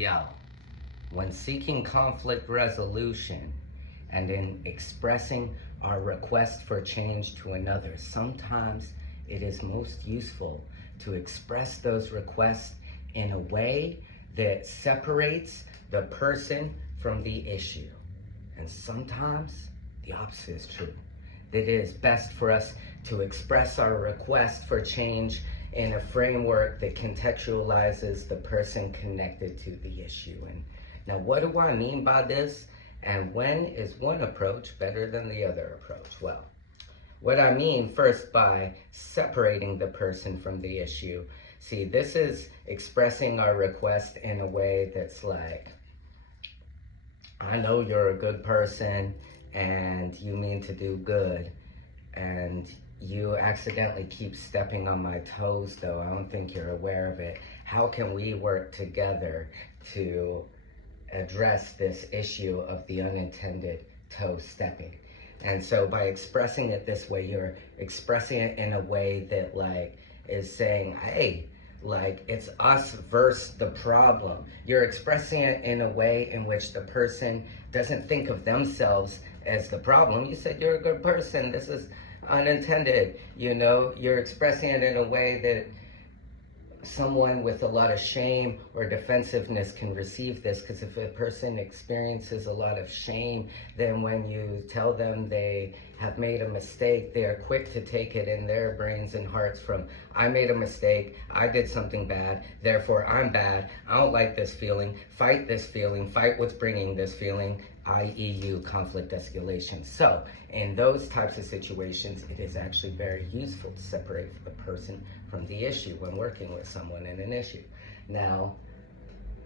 Yo, when seeking conflict resolution and in expressing our request for change to another, sometimes it is most useful to express those requests in a way that separates the person from the issue. And sometimes the opposite is true. That it is best for us to express our request for change in a framework that contextualizes the person connected to the issue. And now, what do I mean by this? And when is one approach better than the other approach? Well, what I mean first by separating the person from the issue. See, this is expressing our request in a way that's like, I know you're a good person and you mean to do good, and you accidentally keep stepping on my toes though. I don't think you're aware of it. How can we work together to address this issue of the unintended toe stepping? And so by expressing it this way, you're expressing it in a way that like is saying, hey, like it's us versus the problem. You're expressing it in a way in which the person doesn't think of themselves as the problem. You said you're a good person. This is unintended. You know, you're expressing it in a way that someone with a lot of shame or defensiveness can receive this, because if a person experiences a lot of shame, then when you tell them they have made a mistake, they are quick to take it in their brains and hearts from, I made a mistake, I did something bad, therefore I'm bad, I don't like this feeling, fight what's bringing this feeling, i.e. you, conflict escalation. So in those types of situations, it is actually very useful to separate the person from the issue when working with someone in an issue. Now,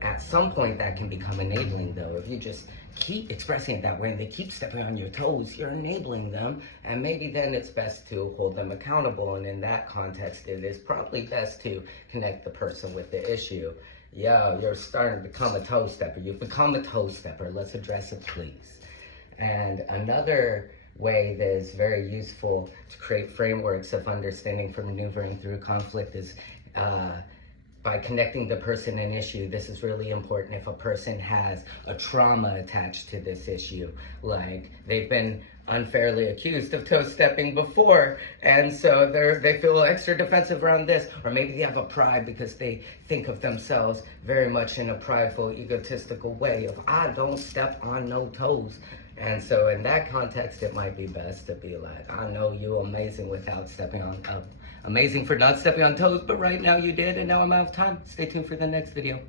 at some point that can become enabling though. If you just keep expressing it that way and they keep stepping on your toes, you're enabling them, and maybe then it's best to hold them accountable. And in that context, it is probably best to connect the person with the issue. Yeah, you're starting to become a toe stepper. You've become a toe stepper. Let's address it, please. And another way that is very useful to create frameworks of understanding for maneuvering through conflict is by connecting the person and issue. This is really important if a person has a trauma attached to this issue, like they've been unfairly accused of toe stepping before, and so they feel extra defensive around this, or maybe they have a pride because they think of themselves very much in a prideful, egotistical way of, I don't step on no toes. And so in that context, it might be best to be like, I know you're amazing without stepping on, amazing for not stepping on toes, but right now you did, and now I'm out of time. Stay tuned for the next video.